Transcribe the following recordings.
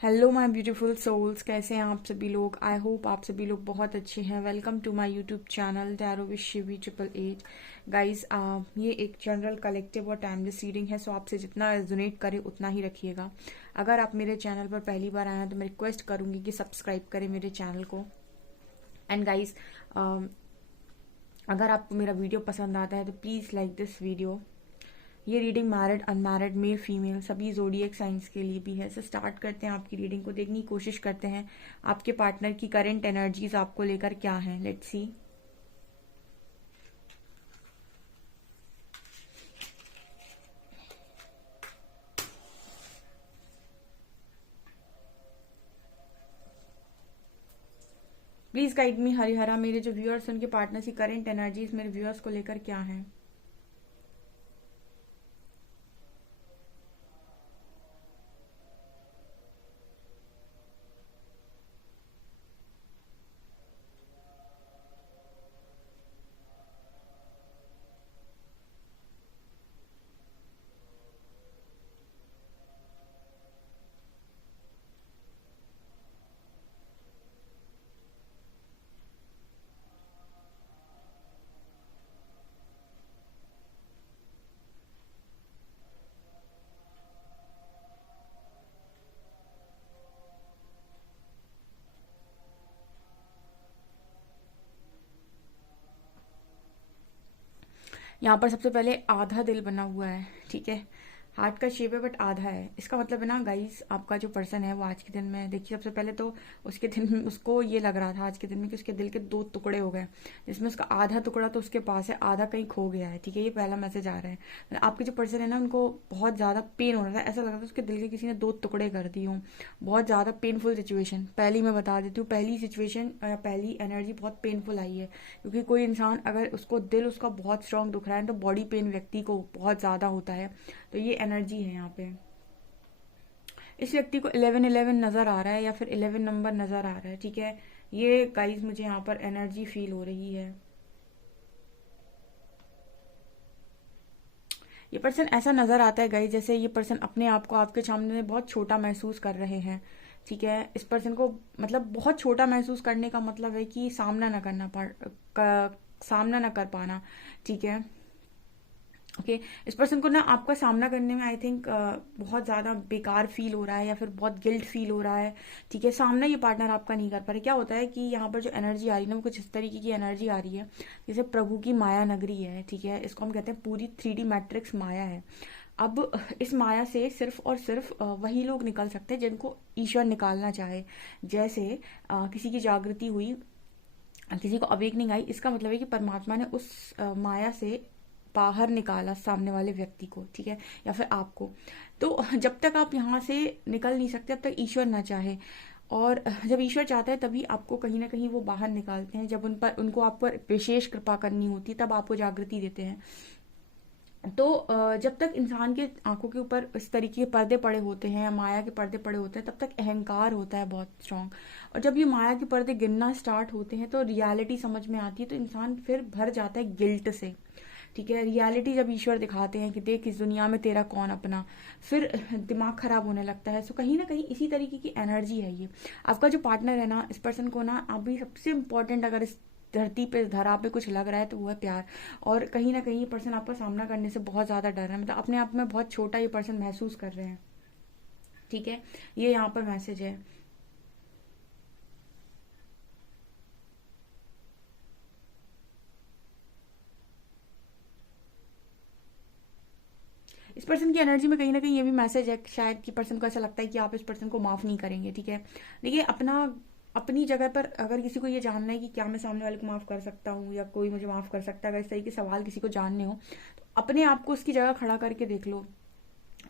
Hello my beautiful souls, कैसे हैं आप सभी लोग। आई होप आप सभी लोग बहुत अच्छे हैं। Welcome to my YouTube channel tarot with Shivi 888। Guys, ये एक जनरल कलेक्टिव और टाइमलेस रीडिंग है, सो आपसे जितना रेजोनेट करे उतना ही रखिएगा। अगर आप मेरे चैनल पर पहली बार आए हैं तो मैं रिक्वेस्ट करूंगी कि सब्सक्राइब करें मेरे चैनल को। एंड गाइस, अगर आपको मेरा वीडियो पसंद आता है तो प्लीज़ लाइक दिस वीडियो। ये reading married unmarried male female सभी जोडिएक साइंस के लिए भी है। सो स्टार्ट करते हैं, आपकी रीडिंग को देखने की कोशिश करते हैं आपके पार्टनर की करंट एनर्जीज आपको लेकर क्या है। Let's see. प्लीज गाइड मी हरिहरा। मेरे जो व्यूअर्स उनके पार्टनर की करंट एनर्जीज मेरे व्यूअर्स को लेकर क्या है। यहाँ पर सबसे पहले आधा दिल बना हुआ है, ठीक है। हार्ट का शेप है बट आधा है। इसका मतलब है ना गाइस, आपका जो पर्सन है वो आज के दिन में, देखिए सबसे पहले तो उसके दिन में उसको ये लग रहा था आज के दिन में कि उसके दिल के दो टुकड़े हो गए, जिसमें उसका आधा टुकड़ा तो उसके पास है, आधा कहीं खो गया है, ठीक है। ये पहला मैसेज आ रहा है। मतलब आपके जो पर्सन है ना, उनको बहुत ज्यादा पेन हो रहा था, ऐसा लग रहा था उसके दिल के किसी ने दो टुकड़े कर दिए हों। बहुत ज्यादा पेनफुल सिचुएशन। पहली मैं बता देती हूँ, पहली सिचुएशन पहली एनर्जी बहुत पेनफुल आई है, क्योंकि कोई इंसान अगर उसको दिल उसका बहुत स्ट्रांग दुख रहा है तो बॉडी पेन व्यक्ति को बहुत ज्यादा होता है। तो ये एनर्जी है यहाँ पे। इस व्यक्ति को 1111 नजर आ रहा है या फिर 11 नंबर नजर आ रहा है, ठीक है। ये गाइस मुझे यहाँ पर एनर्जी फील हो रही है। ये पर्सन ऐसा नजर आता है गाइस, जैसे ये पर्सन अपने आप को आपके सामने बहुत छोटा महसूस कर रहे हैं, ठीक है। इस पर्सन को मतलब बहुत छोटा महसूस करने का मतलब है कि सामना ना कर पाना, ठीक है। ओके इस पर्सन को ना आपका सामना करने में आई थिंक बहुत ज्यादा बेकार फील हो रहा है या फिर बहुत गिल्ट फील हो रहा है, ठीक है। सामना ये पार्टनर आपका नहीं कर पा रहे। क्या होता है कि यहाँ पर जो एनर्जी आ रही है ना, वो कुछ इस तरीके की एनर्जी आ रही है जैसे प्रभु की माया नगरी है, ठीक है। इसको हम कहते हैं पूरी 3D मैट्रिक्स माया है। अब इस माया से सिर्फ और सिर्फ वही लोग निकल सकते हैं जिनको ईश्वर निकालना चाहे। जैसे किसी की जागृति हुई, किसी को अवेकनिंग आई, इसका मतलब है कि परमात्मा ने उस माया से बाहर निकाला सामने वाले व्यक्ति को, ठीक है, या फिर आपको। तो जब तक आप यहाँ से निकल नहीं सकते, तब तक ईश्वर ना चाहे। और जब ईश्वर चाहता है तभी आपको कहीं ना कहीं वो बाहर निकालते हैं। जब उनको आप पर विशेष कृपा करनी होती है तब आपको जागृति देते हैं। तो जब तक इंसान के आंखों के ऊपर इस तरीके के पर्दे पड़े होते हैं या माया के पर्दे पड़े होते हैं, तब तक अहंकार होता है बहुत स्ट्रांग। और जब ये माया के पर्दे गिरना स्टार्ट होते हैं तो रियलिटी समझ में आती है, तो इंसान फिर भर जाता है गिल्ट से, ठीक है। रियलिटी जब ईश्वर दिखाते हैं कि देख इस दुनिया में तेरा कौन अपना, फिर दिमाग खराब होने लगता है। सो कहीं ना कहीं इसी तरीके की एनर्जी है ये। आपका जो पार्टनर है ना, इस पर्सन को ना अभी सबसे इम्पोर्टेंट, अगर इस धरती पे धरा पे कुछ लग रहा है तो वो है प्यार। और कहीं ना कहीं ये पर्सन आपका सामना करने से बहुत ज्यादा डर रहा है, मतलब अपने आप में बहुत छोटा ये पर्सन महसूस कर रहे हैं, ठीक है। ये यहाँ पर मैसेज है। इस पर्सन की एनर्जी में कहीं ना कहीं ये भी मैसेज है शायद कि पर्सन को ऐसा लगता है कि आप इस पर्सन को माफ नहीं करेंगे, ठीक है। देखिए, अपनी जगह पर अगर किसी को ये जानना है कि क्या मैं सामने वाले को माफ कर सकता हूँ या कोई मुझे माफ कर सकता है, अगर इस तरीके के सवाल किसी को जानने हो तो अपने आप को उसकी जगह खड़ा करके देख लो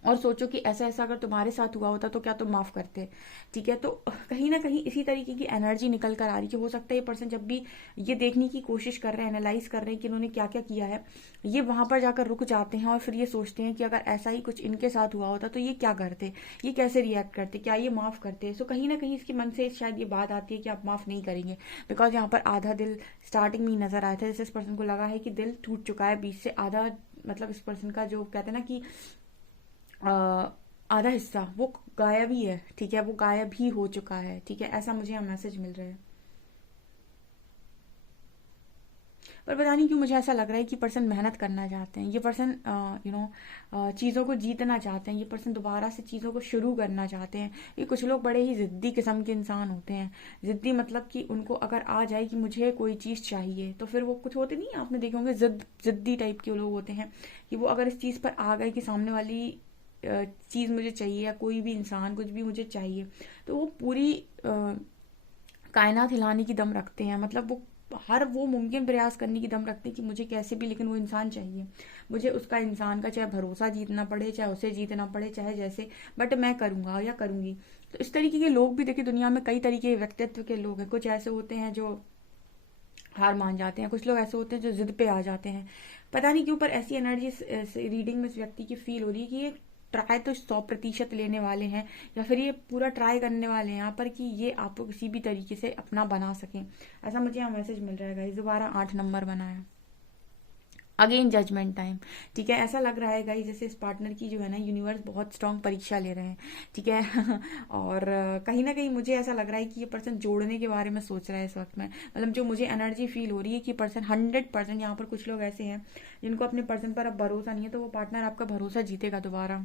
और सोचो कि ऐसा ऐसा अगर तुम्हारे साथ हुआ होता तो क्या तुम माफ करते, ठीक है। तो कहीं ना कहीं इसी तरीके की एनर्जी निकल कर आ रही है। हो सकता है ये पर्सन जब भी ये देखने की कोशिश कर रहे हैं, एनालाइज कर रहे हैं कि इन्होंने क्या क्या किया है, ये वहां पर जाकर रुक जाते हैं और फिर ये सोचते हैं कि अगर ऐसा ही कुछ इनके साथ हुआ होता तो ये क्या करते, ये कैसे रिएक्ट करते, क्या ये माफ करते। सो कहीं ना कहीं इसके मन से शायद ये बात आती है कि आप माफ नहीं करेंगे, बिकॉज यहाँ पर आधा दिल स्टार्टिंग में ही नजर आया था। जैसे इस पर्सन को लगा है कि दिल टूट चुका है बीच से आधा। मतलब इस पर्सन का जो कहते हैं ना कि आधा हिस्सा वो गायब ही है, ठीक है, वो गायब ही हो चुका है, ठीक है, ऐसा मुझे यहाँ मैसेज मिल रहा है। पर पता नहीं क्यों मुझे ऐसा लग रहा है कि पर्सन मेहनत करना चाहते हैं, ये पर्सन चीज़ों को जीतना चाहते हैं, ये पर्सन दोबारा से चीज़ों को शुरू करना चाहते हैं। ये कुछ लोग बड़े ही ज़िद्दी किस्म के इंसान होते हैं। ज़िद्दी मतलब कि उनको अगर आ जाए कि मुझे कोई चीज़ चाहिए तो फिर वो, कुछ होते नहीं, आपने देखे होंगे ज़िद्दी टाइप के लोग होते हैं कि वो अगर इस चीज़ पर आ गए कि सामने वाली चीज़ मुझे चाहिए या कोई भी इंसान कुछ भी मुझे चाहिए, तो वो पूरी कायनात हिलाने की दम रखते हैं। मतलब वो हर वो मुमकिन प्रयास करने की दम रखते हैं कि मुझे कैसे भी, लेकिन वो इंसान चाहिए, मुझे उसका, इंसान का चाहे भरोसा जीतना पड़े, चाहे उसे जीतना पड़े, चाहे जैसे, बट मैं करूंगा या करूंगी। तो इस तरीके के लोग भी देखिए दुनिया में कई तरीके के व्यक्तित्व के लोग हैं। कुछ ऐसे होते हैं जो हार मान जाते हैं, कुछ लोग ऐसे होते हैं जो जिद पे आ जाते हैं। पता नहीं क्यों पर ऐसी एनर्जी रीडिंग में इस व्यक्ति की फील हो रही है कि ये ट्राई तो 100% लेने वाले हैं, या फिर ये पूरा ट्राई करने वाले हैं यहाँ पर कि ये आपको किसी भी तरीके से अपना बना सकें। ऐसा मुझे यहाँ मैसेज मिल रहा है गाइस। दोबारा 8 नंबर बनाया, अगेन जजमेंट टाइम, ठीक है। ऐसा लग रहा है गाइस जैसे इस पार्टनर की जो है ना, यूनिवर्स बहुत स्ट्रांग परीक्षा ले रहे हैं, ठीक है। और कहीं ना कहीं मुझे ऐसा लग रहा है कि ये पर्सन जोड़ने के बारे में सोच रहा है इस वक्त में। मतलब जो मुझे एनर्जी फील हो रही है कि पर्सन 100%, यहाँ पर कुछ लोग ऐसे हैं जिनको अपने पर्सन पर अब भरोसा नहीं है, तो वो पार्टनर आपका भरोसा जीतेगा दोबारा,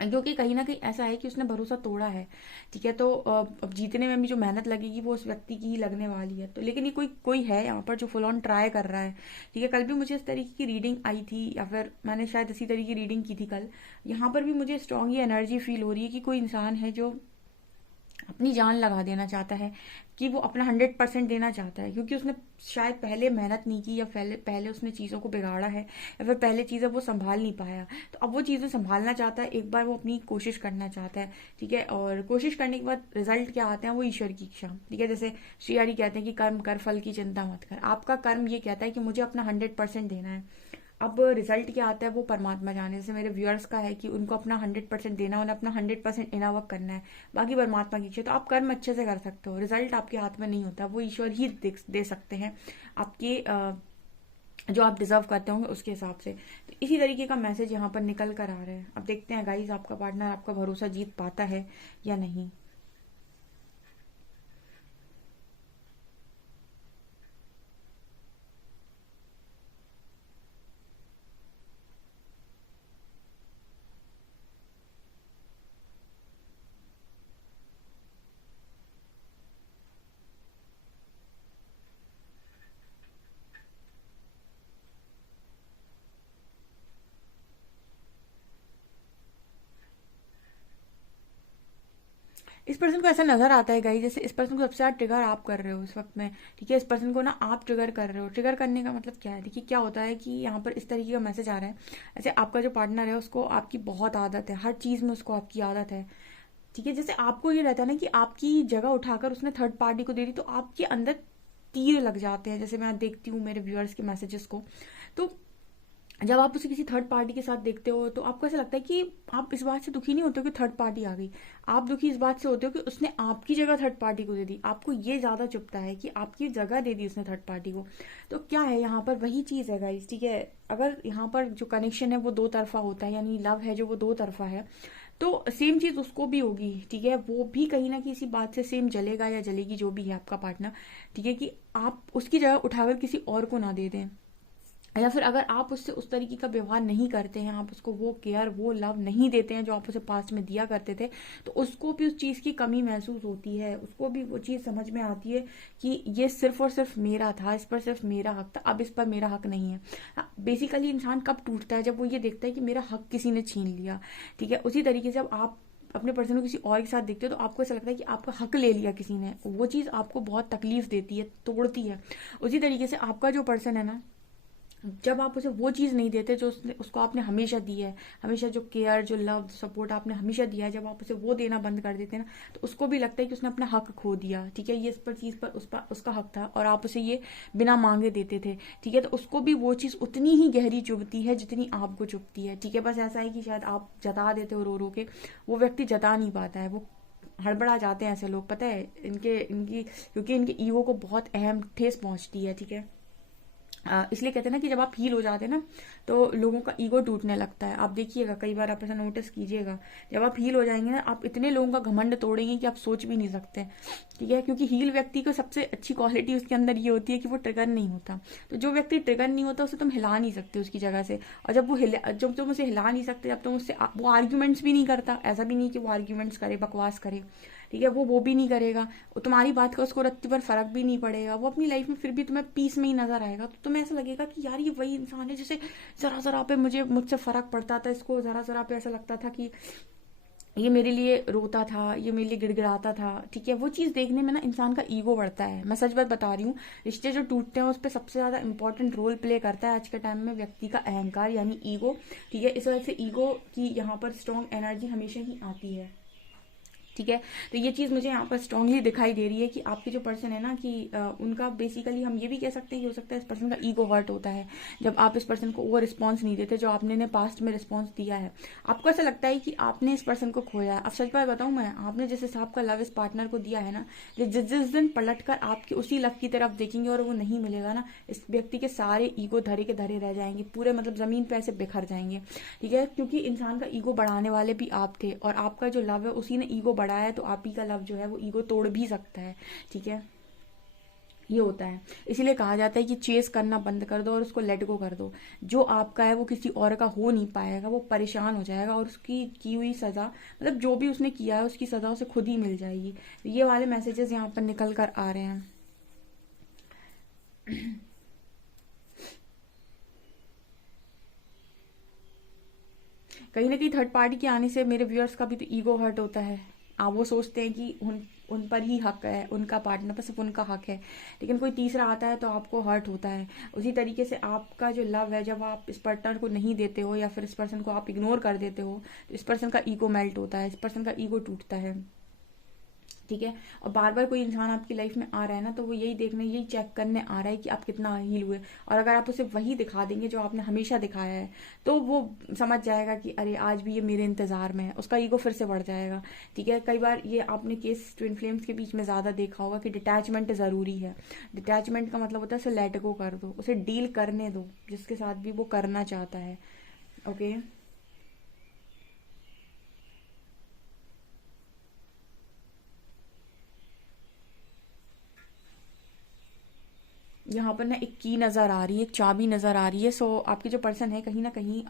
क्योंकि कहीं ना कहीं ऐसा है कि उसने भरोसा तोड़ा है, ठीक है। तो अब जीतने में भी जो मेहनत लगेगी वो उस व्यक्ति की ही लगने वाली है। तो लेकिन ये कोई कोई है यहाँ पर जो फुल ऑन ट्राई कर रहा है, ठीक है। कल भी मुझे इस तरीके की रीडिंग आई थी, या फिर मैंने शायद इसी तरीके की रीडिंग की थी कल। यहाँ पर भी मुझे स्ट्रांग ये एनर्जी फील हो रही है कि कोई इंसान है जो अपनी जान लगा देना चाहता है, कि वो अपना 100% देना चाहता है, क्योंकि उसने शायद पहले मेहनत नहीं की, या पहले पहले उसने चीज़ों को बिगाड़ा है, या फिर पहले चीज़ें वो संभाल नहीं पाया। तो अब वो चीज़ें संभालना चाहता है, एक बार वो अपनी कोशिश करना चाहता है, ठीक है। और कोशिश करने के बाद रिजल्ट क्या आते हैं, वो ईश्वर की इच्छा, ठीक है। जैसे श्री हरि कहते हैं कि कर्म कर, फल की चिंता मत कर। आपका कर्म ये कहता है कि मुझे अपना 100% देना है। अब रिजल्ट क्या आता है वो परमात्मा जाने। जैसे मेरे व्यूअर्स का है कि उनको अपना 100% देना, उन्हें अपना 100% इनर वर्क करना है, बाकी परमात्मा की इच्छा। तो आप कर्म अच्छे से कर सकते हो, रिजल्ट आपके हाथ में नहीं होता, वो ईश्वर ही दे सकते हैं आपके जो आप डिजर्व करते होंगे उसके हिसाब से। तो इसी तरीके का मैसेज यहाँ पर निकल कर आ रहा है। अब देखते हैं गाइज आपका पार्टनर आपका भरोसा जीत पाता है या नहीं। इस पर्सन को ऐसा नजर आता है गाइस जैसे इस पर्सन को सबसे ज्यादा ट्रिगर आप कर रहे हो इस वक्त में, ठीक है। इस पर्सन को ना आप ट्रिगर कर रहे हो। ट्रिगर करने का मतलब क्या है, देखिए क्या होता है कि यहाँ पर इस तरीके का मैसेज आ रहा है, ऐसे आपका जो पार्टनर है उसको आपकी बहुत आदत है, हर चीज में उसको आपकी आदत है, ठीक है। जैसे आपको ये रहता है ना कि आपकी जगह उठाकर उसने थर्ड पार्टी को दे दी, तो आपके अंदर तीर लग जाते हैं। जैसे मैं देखती हूँ मेरे व्यूअर्स के मैसेजेस को, तो जब आप उसे किसी थर्ड पार्टी के साथ देखते हो तो आपको ऐसा लगता है कि आप इस बात से दुखी नहीं होते हो कि थर्ड पार्टी आ गई, आप दुखी इस बात से होते हो कि उसने आपकी जगह थर्ड पार्टी को दे दी। आपको ये ज्यादा चुभता है कि आपकी जगह दे दी उसने थर्ड पार्टी को। तो क्या है यहाँ पर वही चीज है गाइस, ठीक है। अगर यहाँ पर जो कनेक्शन है वो दो तरफा होता है, यानी लव है जो वो दो तरफा है, तो सेम चीज उसको भी होगी, ठीक है। वो भी कहीं ना किसी बात से सेम जलेगा या जलेगी, जो भी है आपका पार्टनर, ठीक है, कि आप उसकी जगह उठाकर किसी और को ना दे दें, या फिर अगर आप उससे उस तरीके का व्यवहार नहीं करते हैं, आप उसको वो केयर वो लव नहीं देते हैं जो आप उसे पास्ट में दिया करते थे, तो उसको भी उस चीज़ की कमी महसूस होती है। उसको भी वो चीज़ समझ में आती है कि ये सिर्फ और सिर्फ मेरा था, इस पर सिर्फ मेरा हक था, अब इस पर मेरा हक नहीं है। बेसिकली इंसान कब टूटता है, जब वो ये देखता है कि मेरा हक किसी ने छीन लिया, ठीक है। उसी तरीके से जब आप अपने पर्सन को किसी और के साथ देखते हो तो आपको ऐसा लगता है कि आपका हक ले लिया किसी ने, वो चीज़ आपको बहुत तकलीफ देती है, तोड़ती है। उसी तरीके से आपका जो पर्सन है ना, जब आप उसे वो चीज़ नहीं देते जो उसको आपने हमेशा दी है, हमेशा जो केयर जो लव सपोर्ट आपने हमेशा दिया है, जब आप उसे वो देना बंद कर देते हैं ना, तो उसको भी लगता है कि उसने अपना हक खो दिया, ठीक है। ये इस पर चीज़ पर उसका हक था और आप उसे ये बिना मांगे देते थे, ठीक है। तो उसको भी वो चीज़ उतनी ही गहरी चुभती है जितनी आपको चुभती है, ठीक है। बस ऐसा है कि शायद आप जता देते हो रो रो के, वो व्यक्ति जता नहीं पाता है, वो हड़बड़ा जाते हैं ऐसे लोग, पता है, इनके इनकी क्योंकि इनके ईगो को बहुत अहम ठेस पहुंचती है, ठीक है। इसलिए कहते हैं ना कि जब आप हील हो जाते हैं ना तो लोगों का ईगो टूटने लगता है। आप देखिएगा, कई बार आप ऐसा नोटिस कीजिएगा, जब आप हील हो जाएंगे ना, आप इतने लोगों का घमंड तोड़ेंगे कि आप सोच भी नहीं सकते। ठीक है, क्योंकि हील व्यक्ति को सबसे अच्छी क्वालिटी उसके अंदर ये होती है कि वो ट्रिगर नहीं होता। तो जो व्यक्ति ट्रिगर नहीं होता उसे तुम हिला नहीं सकते उसकी जगह से। और जब वो जब तुम उसे हिला नहीं सकते, जब तुम उससे वो आर्ग्यूमेंट्स भी नहीं करता, ऐसा भी नहीं कि वो आर्ग्यूमेंट्स करे, बकवास करे, ठीक है, वो भी नहीं करेगा, वो तुम्हारी बात का उसको रत्ती पर फर्क भी नहीं पड़ेगा, वो अपनी लाइफ में फिर भी तुम्हें पीस में ही नजर आएगा। तो तुम्हें ऐसा लगेगा कि यार ये वही इंसान है जिसे जरा जरा पे मुझसे फर्क पड़ता था, इसको जरा जरा पे ऐसा लगता था कि ये मेरे लिए रोता था, ये मेरे लिए गिड़गिड़ाता था। ठीक है, वो चीज़ देखने में ना इंसान का ईगो बढ़ता है। मैं सच बात बता रही हूँ, रिश्ते जो टूटते हैं उस पर सबसे ज़्यादा इंपॉर्टेंट रोल प्ले करता है आज के टाइम में व्यक्ति का अहंकार यानी ईगो। ठीक है, इस वजह से ईगो की यहाँ पर स्ट्रॉन्ग एनर्जी हमेशा ही आती है। ठीक है, तो ये चीज़ मुझे यहाँ पर स्ट्रांगली दिखाई दे रही है कि आपके जो पर्सन है ना कि उनका बेसिकली हम ये भी कह सकते हैं कि हो सकता है इस पर्सन का ईगो हर्ट होता है जब आप इस पर्सन को वो रिस्पॉन्स नहीं देते जो आपने ने पास्ट में रिस्पॉन्स दिया है। आपको ऐसा लगता है कि आपने इस पर्सन को खोया है। अब सच बात बताऊँ मैं, आपने जिस हिसाब का लव इस पार्टनर को दिया है ना, जिस जिस दिन पलट कर आपकी उसी लव की तरफ देखेंगे और वो नहीं मिलेगा ना, इस व्यक्ति के सारे ईगो धरे के धरे रह जाएंगे, पूरे मतलब जमीन पे ऐसे बिखर जाएंगे। ठीक है, क्योंकि इंसान का ईगो बढ़ाने वाले भी आप थे और आपका जो लव है उसी ने ईगो बढ़ाया है, तो आप ही का लव जो है वो ईगो तोड़ भी सकता है। ठीक है, ये होता है। इसीलिए कहा जाता है कि चेस करना बंद कर दो और उसको लेट गो कर दो। जो आपका है वो किसी और का हो नहीं पाएगा, वो परेशान हो जाएगा और उसकी की हुई सजा, मतलब जो भी उसने किया है उसकी सजा उसे खुद ही मिल जाएगी। ये वाले मैसेजेस यहाँ पर निकल कर आ रहे हैं। कहीं ना कहीं थर्ड पार्टी के आने से मेरे व्यूअर्स का भी तो ईगो हर्ट होता है। आप वो सोचते हैं कि उन पर ही हक है, उनका पार्टनर पर सिर्फ उनका हक है, लेकिन कोई तीसरा आता है तो आपको हर्ट होता है। उसी तरीके से आपका जो लव है, जब आप इस पार्टनर को नहीं देते हो या फिर इस पर्सन को आप इग्नोर कर देते हो, तो इस पर्सन का ईगो मेल्ट होता है, इस पर्सन का ईगो टूटता है। ठीक है, और बार बार कोई इंसान आपकी लाइफ में आ रहा है ना, तो वो यही देखने, यही चेक करने आ रहा है कि आप कितना हील हुए। और अगर आप उसे वही दिखा देंगे जो आपने हमेशा दिखाया है, तो वो समझ जाएगा कि अरे आज भी ये मेरे इंतजार में है, उसका ईगो फिर से बढ़ जाएगा। ठीक है, कई बार ये आपने केस ट्विन फ्लेम्स के बीच में ज्यादा देखा होगा कि डिटैचमेंट जरूरी है। डिटैचमेंट का मतलब होता है उसे लेट गो कर दो, उसे डील करने दो जिसके साथ भी वो करना चाहता है। ओके, यहाँ पर ना एक की नजर आ रही है, एक चाबी नजर आ रही है। सो आपके जो पर्सन है कहीं ना कहीं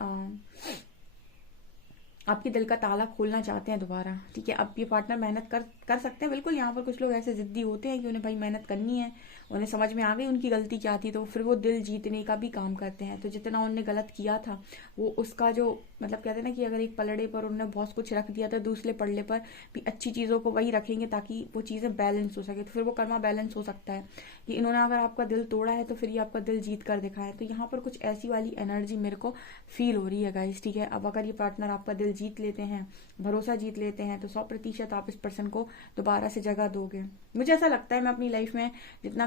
आपके दिल का ताला खोलना चाहते हैं दोबारा। ठीक है, अब ये पार्टनर मेहनत कर कर सकते हैं बिल्कुल। यहाँ पर कुछ लोग ऐसे जिद्दी होते हैं कि उन्हें भाई मेहनत करनी है, उन्हें समझ में आ गई उनकी गलती क्या थी, तो फिर वो दिल जीतने का भी काम करते हैं। तो जितना उन्होंने गलत किया था वो उसका जो मतलब कहते हैं ना कि अगर एक पलड़े पर उन्होंने बहुत कुछ रख दिया था, दूसरे पलड़े पर भी अच्छी चीज़ों को वही रखेंगे ताकि वो चीज़ें बैलेंस हो सके, तो फिर वो कर्मा बैलेंस हो सकता है। कि इन्होंने अगर आपका दिल तोड़ा है तो फिर ये आपका दिल जीत कर दिखाया। तो यहाँ पर कुछ ऐसी वाली एनर्जी मेरे को फील हो रही है गाइस। ठीक है, अब अगर ये पार्टनर आपका दिल जीत लेते हैं, भरोसा जीत लेते हैं, तो 100% आप इस पर्सन को दोबारा से जगह दोगे। मुझे ऐसा लगता है, मैं अपनी लाइफ में जितना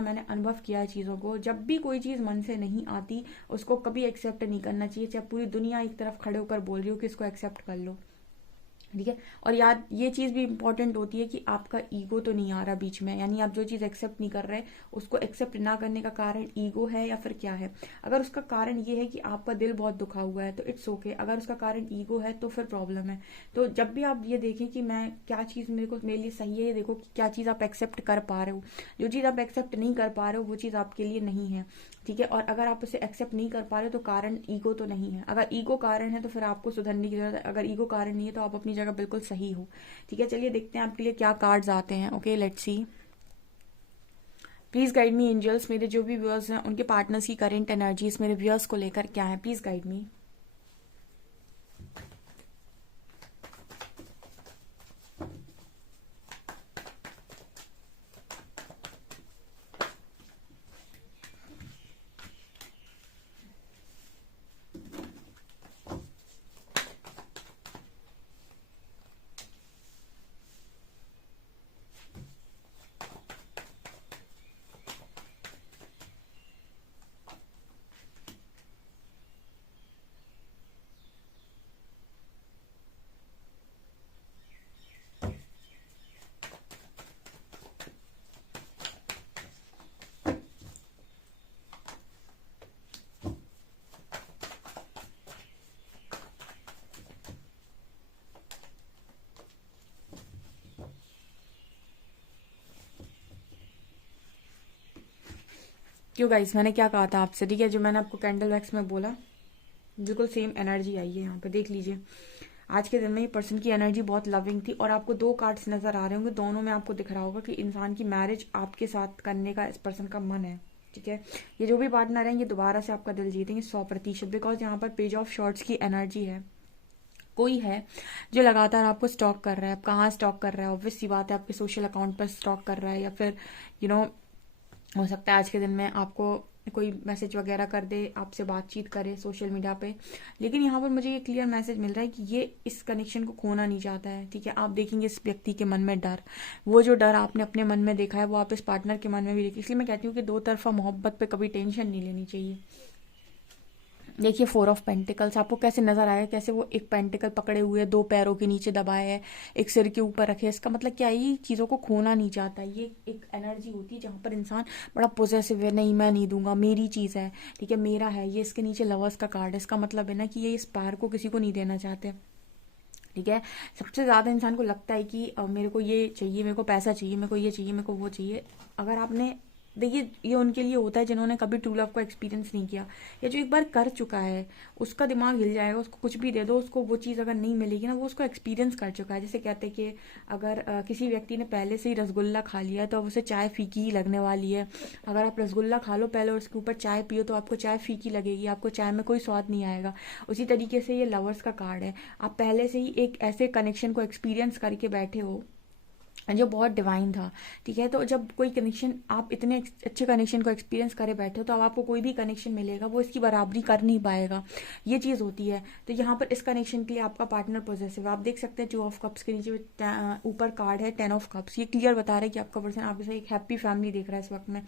मैंने अनुभव किया है चीज़ों को, जब भी कोई चीज़ मन से नहीं आती उसको कभी एक्सेप्ट नहीं करना चाहिए, चाहे पूरी दुनिया एक तरफ खड़े होकर बोल रही हो कि इसको एक्सेप्ट कर लो। ठीक है, और याद ये चीज़ भी इंपॉर्टेंट होती है कि आपका ईगो तो नहीं आ रहा बीच में, यानी आप जो चीज़ एक्सेप्ट नहीं कर रहे उसको एक्सेप्ट ना करने का कारण ईगो है या फिर क्या है। अगर उसका कारण ये है कि आपका दिल बहुत दुखा हुआ है तो इट्स ओके। अगर उसका कारण ईगो है तो फिर प्रॉब्लम है। तो जब भी आप ये देखें कि मैं क्या चीज़ मेरे लिए सही है, ये देखो कि क्या चीज़ आप एक्सेप्ट कर पा रहे हो। जो चीज़ आप एक्सेप्ट नहीं कर पा रहे हो वो चीज़ आपके लिए नहीं है। ठीक है, और अगर आप उसे एक्सेप्ट नहीं कर पा रहे हो तो कारण ईगो तो नहीं है। अगर ईगो कारण है तो फिर आपको सुधरने की जरूरत है, अगर ईगो कारण नहीं है तो आप अपनी जगह बिल्कुल सही हो। ठीक है, चलिए देखते हैं आपके लिए क्या कार्ड्स आते हैं। Okay, let's see. Please guide me angels, मेरे जो भी व्यूअर्स हैं उनके पार्टनर्स की करेंट एनर्जीज मेरे व्यूअर्स को लेकर क्या है, प्लीज गाइड मी। क्यों गाइस, मैंने क्या कहा था आपसे, ठीक है, जो मैंने आपको कैंडल वैक्स में बोला, बिल्कुल सेम एनर्जी आई है यहाँ पे, देख लीजिए। आज के दिन में ये पर्सन की एनर्जी बहुत लविंग थी, और आपको 2 कार्ड्स नजर आ रहे होंगे, दोनों में आपको दिख रहा होगा कि इंसान की मैरिज आपके साथ करने का इस पर्सन का मन है, ठीक है। ये जो भी पार्टनर है ये दोबारा से आपका दिल जीतेंगे 100%, बिकॉज यहाँ पर पेज ऑफ शॉर्ट्स की एनर्जी है। कोई है जो लगातार आपको स्टॉक कर रहा है। अब कहाँ स्टॉक कर रहा है, ऑब्वियस सी बात है आपके सोशल अकाउंट पर स्टॉक कर रहा है, या फिर यू नो हो सकता है आज के दिन में आपको कोई मैसेज वगैरह कर दे, आपसे बातचीत करे सोशल मीडिया पे। लेकिन यहाँ पर मुझे ये क्लियर मैसेज मिल रहा है कि ये इस कनेक्शन को खोना नहीं चाहता है, ठीक है। आप देखेंगे इस व्यक्ति के मन में डर, वो जो डर आपने अपने मन में देखा है वो आप इस पार्टनर के मन में भी देखिए। इसलिए मैं कहती हूँ कि दो तरफा मोहब्बत पे कभी टेंशन नहीं लेनी चाहिए। देखिए 4 ऑफ पेंटिकल्स आपको कैसे नजर आया, कैसे वो एक पेंटिकल पकड़े हुए 2 पैरों के नीचे दबाए है, एक सिर के ऊपर रखे। इसका मतलब क्या है, ये चीज़ों को खोना नहीं चाहता। ये एक एनर्जी होती है जहाँ पर इंसान बड़ा पोजेसिव है, नहीं मैं नहीं दूंगा, मेरी चीज़ है, ठीक है, मेरा है ये। इसके नीचे लवर्स का कार्ड है, इसका मतलब है ना कि ये इस प्यार को किसी को नहीं देना चाहते, ठीक है। सबसे ज़्यादा इंसान को लगता है कि मेरे को ये चाहिए, मेरे को पैसा चाहिए, मेरे को ये चाहिए, मेरे को वो चाहिए। अगर आपने देखिए, ये उनके लिए होता है जिन्होंने कभी ट्रू लव को एक्सपीरियंस नहीं किया, या जो एक बार कर चुका है उसका दिमाग हिल जाएगा। उसको कुछ भी दे दो, उसको वो चीज़ अगर नहीं मिलेगी ना, वो उसको एक्सपीरियंस कर चुका है। जैसे कहते हैं कि अगर किसी व्यक्ति ने पहले से ही रसगुल्ला खा लिया तो अब उसे चाय फीकी ही लगने वाली है। अगर आप रसगुल्ला खा लो पहले और उसके ऊपर चाय पियो तो आपको चाय फीकी लगेगी, आपको चाय में कोई स्वाद नहीं आएगा। उसी तरीके से ये लवर्स का कार्ड है। आप पहले से ही एक ऐसे कनेक्शन को एक्सपीरियंस करके बैठे हो जो बहुत डिवाइन था, ठीक है। तो जब कोई कनेक्शन, आप इतने अच्छे कनेक्शन को एक्सपीरियंस करे बैठे हो, तो अब आपको कोई भी कनेक्शन मिलेगा वो इसकी बराबरी कर नहीं पाएगा। ये चीज़ होती है। तो यहाँ पर इस कनेक्शन के लिए आपका पार्टनर पॉजिटिव है। आप देख सकते हैं 2 ऑफ कप्स के नीचे ऊपर कार्ड है 10 ऑफ कप्स। ये क्लियर बता रहा है कि आपका पर्सन आपके साथ एक हैप्पी फैमिली देख रहा है इस वक्त में।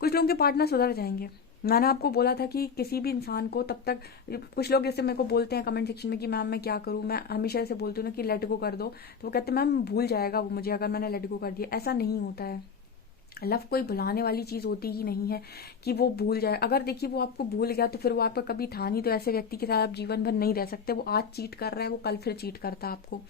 कुछ लोगों के पार्टनर सुधर जाएंगे। मैंने आपको बोला था कि किसी भी इंसान को तब तक, कुछ लोग जैसे मेरे को बोलते हैं कमेंट सेक्शन में कि मैम मैं क्या करूँ, मैं हमेशा ऐसे बोलती हूँ ना कि लेट गो कर दो, तो वो कहते हैं मैम भूल जाएगा वो मुझे अगर मैंने लेट गो कर दिया। ऐसा नहीं होता है। लव कोई भुलाने वाली चीज होती ही नहीं है कि वो भूल जाए। अगर देखिए वो आपको भूल गया तो फिर वो आपका कभी था नहीं, तो ऐसे व्यक्ति के साथ आप जीवन भर नहीं रह सकते। वो आज चीट कर रहा है, वो कल फिर चीट करता है आपको।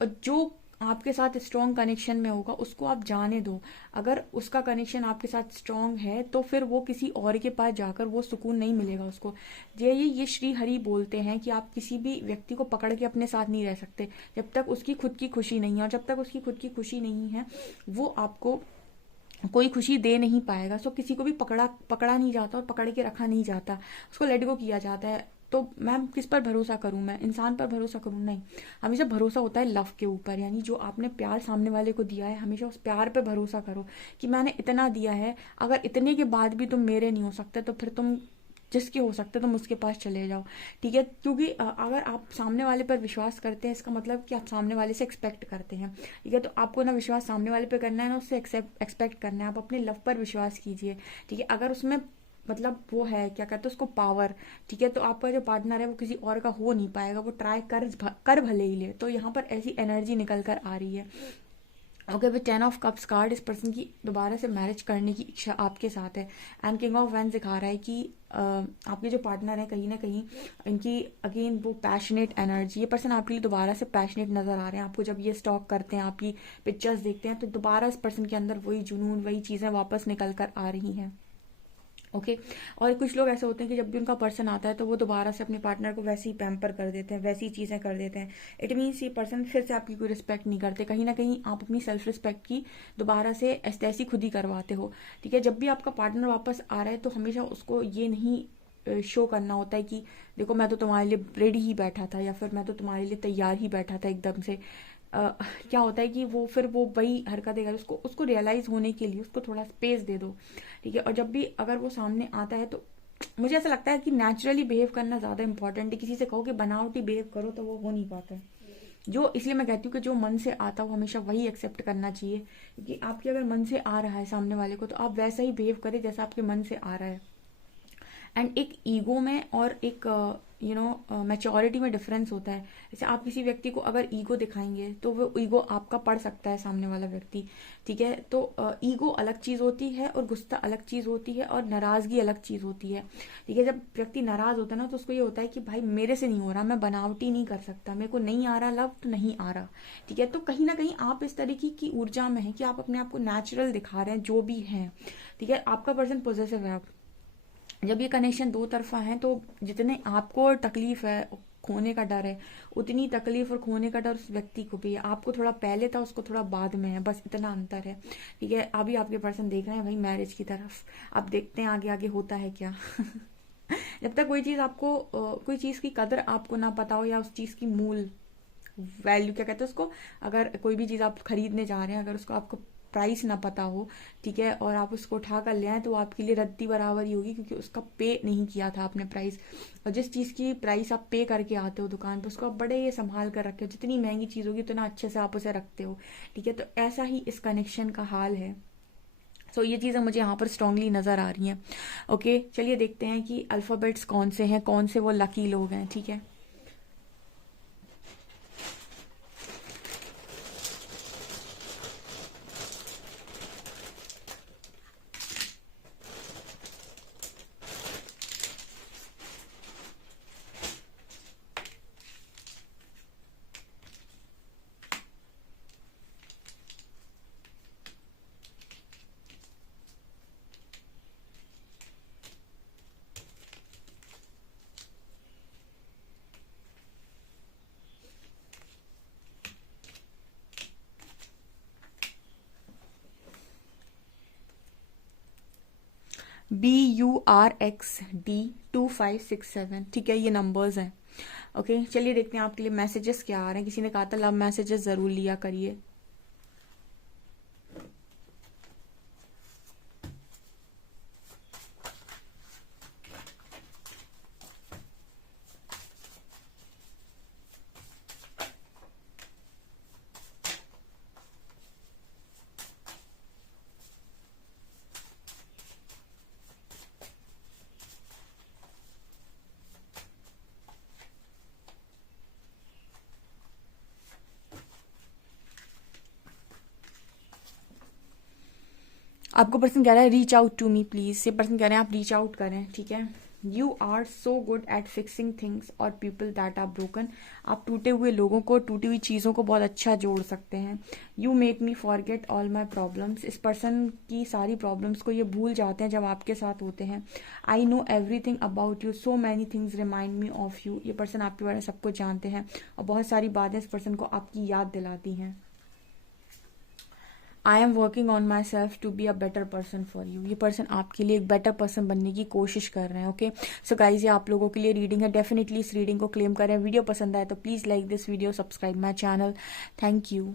और जो आपके साथ स्ट्रॉन्ग कनेक्शन में होगा उसको आप जाने दो। अगर उसका कनेक्शन आपके साथ स्ट्रॉन्ग है तो फिर वो किसी और के पास जाकर वो सुकून नहीं मिलेगा उसको। ये श्री हरि बोलते हैं कि आप किसी भी व्यक्ति को पकड़ के अपने साथ नहीं रह सकते जब तक उसकी खुद की खुशी नहीं है। और जब तक उसकी खुद की खुशी नहीं है वो आपको कोई खुशी दे नहीं पाएगा। सो किसी को भी पकड़ा नहीं जाता और पकड़ के रखा नहीं जाता, उसको लेट गो किया जाता है। तो मैम किस पर भरोसा करूं, मैं इंसान पर भरोसा करूं? नहीं, हमेशा भरोसा होता है लव के ऊपर। यानी जो आपने प्यार सामने वाले को दिया है, हमेशा उस प्यार पे भरोसा करो कि मैंने इतना दिया है, अगर इतने के बाद भी तुम मेरे नहीं हो सकते तो फिर तुम जिसके हो सकते तुम उसके पास चले जाओ, ठीक है। क्योंकि अगर आप सामने वाले पर विश्वास करते हैं, इसका मतलब कि आप सामने वाले से एक्सपेक्ट करते हैं, ठीक है। तो आपको ना विश्वास सामने वाले पे करना है ना उससे एक्सपेक्ट करना है। आप अपने लव पर विश्वास कीजिए, ठीक है। अगर उसमें मतलब वो है क्या कहते हैं उसको, पावर, ठीक है, तो आपका जो पार्टनर है वो किसी और का हो नहीं पाएगा। वो ट्राई कर भले ही ले। तो यहाँ पर ऐसी एनर्जी निकल कर आ रही है। Okay, with 10 of cups card, इस पर्सन की दोबारा से मैरिज करने की इच्छा आपके साथ है। एंड किंग ऑफ वैंड्स दिखा रहा है कि आपके जो पार्टनर है कहीं ना कहीं इनकी अगेन वो पैशनेट एनर्जी, ये पर्सन आपके लिए दोबारा से पैशनेट नजर आ रहे हैं। आपको जब ये स्टॉक करते हैं, आपकी पिक्चर्स देखते हैं, तो दोबारा इस पर्सन के अंदर वही जुनून, वही चीज़ें वापस निकल कर आ रही हैं। ओके और कुछ लोग ऐसे होते हैं कि जब भी उनका पर्सन आता है तो वो दोबारा से अपने पार्टनर को वैसे ही पैम्पर कर देते हैं, वैसी चीज़ें कर देते हैं। इट मीन्स ये पर्सन फिर से आपकी कोई रिस्पेक्ट नहीं करते। कहीं ना कहीं आप अपनी सेल्फ रिस्पेक्ट की दोबारा से ऐसी खुद ही करवाते हो, ठीक है। जब भी आपका पार्टनर वापस आ रहा है तो हमेशा उसको ये नहीं शो करना होता है कि देखो मैं तो तुम्हारे लिए रेडी ही बैठा था, या फिर मैं तो तुम्हारे लिए तैयार ही बैठा था एकदम से। क्या होता है कि वो फिर वो वही हरकतें करे। उसको उसको रियलाइज होने के लिए उसको थोड़ा स्पेस दे दो, ठीक है। और जब भी अगर वो सामने आता है तो मुझे ऐसा लगता है कि नेचुरली बिहेव करना ज़्यादा इंपॉर्टेंट है। किसी से कहो कि बनावटी बिहेव करो तो वो हो नहीं पाता है। जो इसलिए मैं कहती हूँ कि जो मन से आता हो हमेशा वही एक्सेप्ट करना चाहिए। क्योंकि आपके अगर मन से आ रहा है सामने वाले को तो आप वैसा ही बिहेव करें जैसा आपके मन से आ रहा है। एंड एक ईगो में और एक मैच्योरिटी में डिफरेंस होता है। जैसे आप किसी व्यक्ति को अगर ईगो दिखाएंगे तो वो ईगो आपका पढ़ सकता है सामने वाला व्यक्ति, ठीक है। तो ईगो अलग चीज होती है और गुस्सा अलग चीज होती है और नाराजगी अलग चीज होती है, ठीक है। जब व्यक्ति नाराज होता है ना तो उसको ये होता है कि भाई मेरे से नहीं हो रहा, मैं बनावटी नहीं कर सकता, मेरे को नहीं आ रहा लव तो नहीं आ रहा, ठीक है। तो कहीं ना कहीं आप इस तरीके की ऊर्जा में है कि आप अपने आप को नेचुरल दिखा रहे हैं जो भी है, ठीक है। आपका पर्सन पॉजिटिव है, जब ये कनेक्शन दो तरफा है तो जितने आपको तकलीफ है, खोने का डर है, उतनी तकलीफ और खोने का डर उस व्यक्ति को भी है। आपको थोड़ा पहले था, उसको थोड़ा बाद में है, बस इतना अंतर है। ठीक है, अभी आपके पर्सन देख रहे हैं भाई मैरिज की तरफ। अब देखते हैं आगे आगे होता है क्या। जब तक कोई चीज आपको कोई चीज की कदर आपको ना पता हो, या उस चीज की मूल वैल्यू क्या कहते हैं उसको, अगर कोई भी चीज आप खरीदने जा रहे हैं, अगर उसको आपको प्राइस ना पता हो, ठीक है, और आप उसको उठा कर ले आए, तो वो आपके लिए रद्दी बराबर ही होगी, क्योंकि उसका पे नहीं किया था आपने प्राइस। और जिस चीज की प्राइस आप पे करके आते हो दुकान पर, उसको आप बड़े संभाल कर रखे हो। जितनी महंगी चीज होगी उतना अच्छे से आप उसे रखते हो। ठीक है, तो ऐसा ही इस कनेक्शन का हाल है। सो ये चीज़ें मुझे यहाँ पर स्ट्रांगली नज़र आ रही हैं। ओके, चलिए देखते हैं कि अल्फ़ाबेट्स कौन से हैं, कौन से वो लकी लोग हैं। ठीक है, BURXD2567। ठीक है, ये नंबर्स हैं। ओके, चलिए देखते हैं आपके लिए मैसेजेस क्या आ रहे हैं। किसी ने कहा था लव मैसेजेस ज़रूर लिया करिए। आपको पर्सन कह रहा है reach out to me please. ये पर्सन कह रहे हैं आप रीच आउट करें। ठीक है, you are so good at fixing things और पीपल दैट आर ब्रोकन। आप टूटे हुए लोगों को, टूटी हुई चीज़ों को बहुत अच्छा जोड़ सकते हैं। You make me forget all my problems. इस पर्सन की सारी प्रॉब्लम्स को ये भूल जाते हैं जब आपके साथ होते हैं। I know everything about you, so many things remind me of you. ये पर्सन आपके बारे में सब कुछ जानते हैं और बहुत सारी बातें इस पर्सन को आपकी याद दिलाती हैं। I am working on myself to be a better person for you. ये पर्सन आपके लिए एक बेटर पर्सन बनने की कोशिश कर रहे हैं। ओके, सो गाइज, ये आप लोगों के लिए रीडिंग है। डेफिनेटली इस रीडिंग को क्लेम करें। वीडियो पसंद आए तो please like this video, subscribe my channel. Thank you.